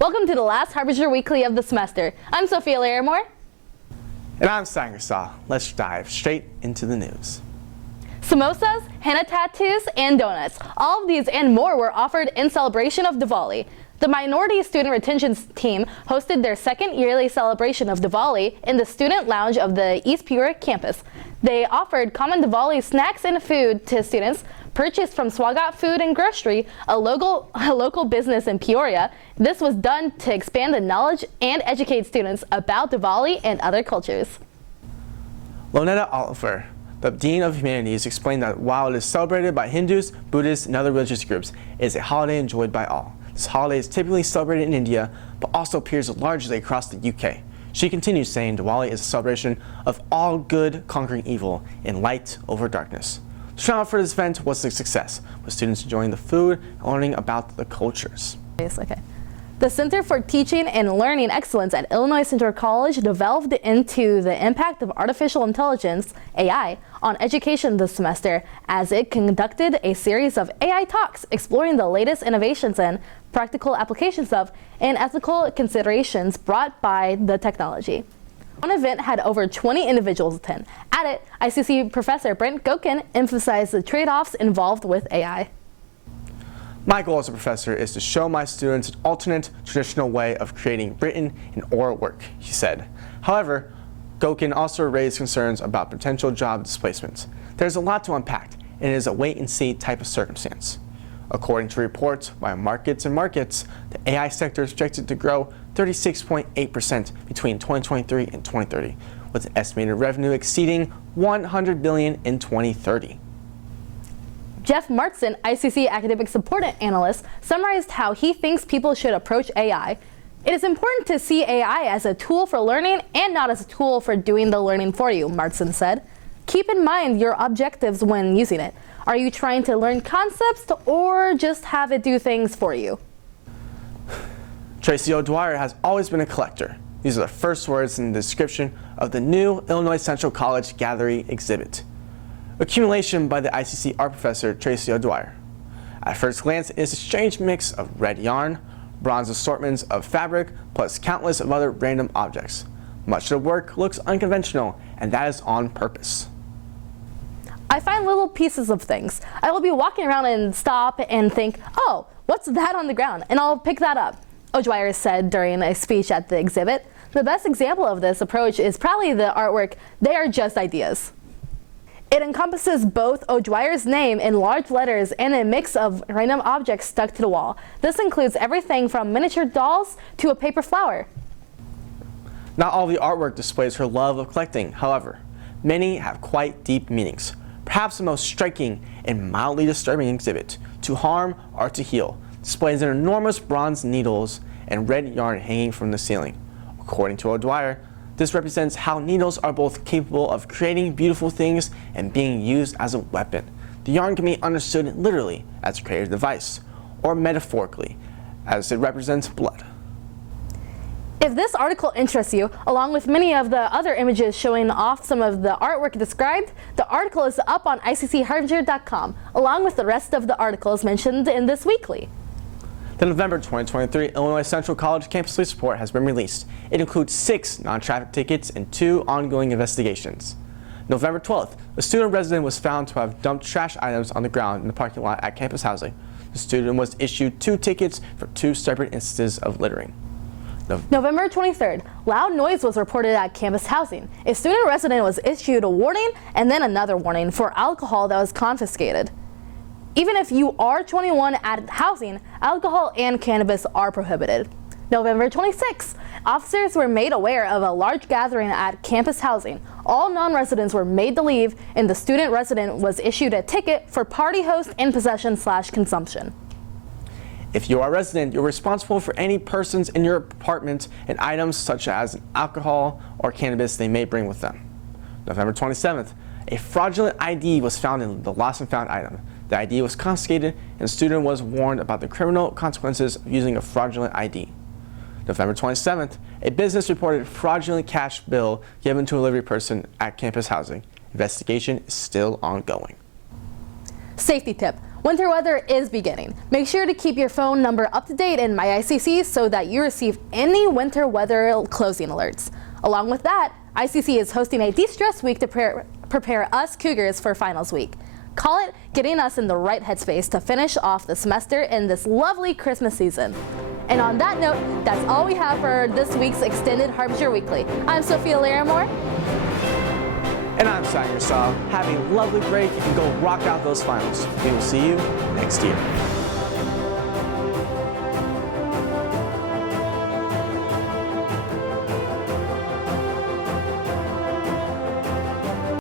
Welcome to the last Harbinger Weekly of the semester. I'm Sophia Larimore. And I'm Sanger Saw. Let's dive straight into the news. Samosas, henna tattoos, and donuts. All of these and more were offered in celebration of Diwali. The Minority Student Retention Team hosted their second yearly celebration of Diwali in the student lounge of the East Peoria campus. They offered common Diwali snacks and food to students purchased from Swagat Food and Grocery, a local business in Peoria. This was done to expand the knowledge and educate students about Diwali and other cultures. Lonetta Oliver, the Dean of Humanities, explained that while it is celebrated by Hindus, Buddhists, and other religious groups, it is a holiday enjoyed by all. This holiday is typically celebrated in India, but also appears largely across the UK. She continues saying Diwali is a celebration of all good conquering evil and light over darkness. The turnout for this event was a success, with students enjoying the food and learning about the cultures. Okay. The Center for Teaching and Learning Excellence at Illinois Central College delved into the impact of artificial intelligence, AI, on education this semester as it conducted a series of AI talks exploring the latest innovations and practical applications of and ethical considerations brought by the technology. One event had over 20 individuals attend. At it, ICC Professor Brent Gokin emphasized the trade-offs involved with AI. My goal as a professor is to show my students an alternate, traditional way of creating written and oral work, he said. However, Gokin also raised concerns about potential job displacement. There's a lot to unpack, and it is a wait-and-see type of circumstance. According to reports by Markets and Markets, the AI sector is projected to grow 36.8% between 2023 and 2030, with estimated revenue exceeding $100 billion in 2030. Jeff Martson, ICC Academic Support Analyst, summarized how he thinks people should approach AI. It is important to see AI as a tool for learning and not as a tool for doing the learning for you, Martson said. Keep in mind your objectives when using it. Are you trying to learn concepts or just have it do things for you? Tracy O'Dwyer has always been a collector. These are the first words in the description of the new Illinois Central College Gallery exhibit. Accumulation by the ICC art professor Tracy O'Dwyer. At first glance, it is a strange mix of red yarn, bronze assortments of fabric, plus countless of other random objects. Much of the work looks unconventional, and that is on purpose. I find little pieces of things. I will be walking around and stop and think, oh, what's that on the ground? And I'll pick that up, O'Dwyer said during a speech at the exhibit. The best example of this approach is probably the artwork, They Are Just Ideas. It encompasses both O'Dwyer's name in large letters and a mix of random objects stuck to the wall. This includes everything from miniature dolls to a paper flower. Not all the artwork displays her love of collecting, however. Many have quite deep meanings. Perhaps the most striking and mildly disturbing exhibit, To Harm or to Heal, displays an enormous bronze needles and red yarn hanging from the ceiling. According to O'Dwyer, this represents how needles are both capable of creating beautiful things and being used as a weapon. The yarn can be understood literally as a creative device, or metaphorically, as it represents blood. If this article interests you, along with many of the other images showing off some of the artwork described, the article is up on ICCHarbinger.com, along with the rest of the articles mentioned in this weekly. The November 2023 Illinois Central College Campus Police Report has been released. It includes 6 non-traffic tickets and 2 ongoing investigations. November 12th, a student resident was found to have dumped trash items on the ground in the parking lot at campus housing. The student was issued 2 tickets for 2 separate instances of littering. November 23rd, loud noise was reported at campus housing. A student resident was issued a warning and then another warning for alcohol that was confiscated. Even if you are 21 at housing, alcohol and cannabis are prohibited. November 26th, officers were made aware of a large gathering at campus housing. All non-residents were made to leave, and the student resident was issued a ticket for party host and possession/consumption. If you are a resident, you're responsible for any persons in your apartment and items such as alcohol or cannabis they may bring with them. November 27th, a fraudulent ID was found in the lost and found item. The ID was confiscated, and the student was warned about the criminal consequences of using a fraudulent ID. November 27th, a business reported fraudulent cash bill given to a delivery person at campus housing. Investigation is still ongoing. Safety tip. Winter weather is beginning. Make sure to keep your phone number up to date in MyICC so that you receive any winter weather closing alerts. Along with that, ICC is hosting a de-stress week to prepare us Cougars for finals week. Call it getting us in the right headspace to finish off the semester in this lovely Christmas season. And on that note, that's all we have for this week's extended Harbinger Weekly. I'm Sophia Larimore. And I'm Sanger Saw. Have a lovely break and go rock out those finals. We will see you next year.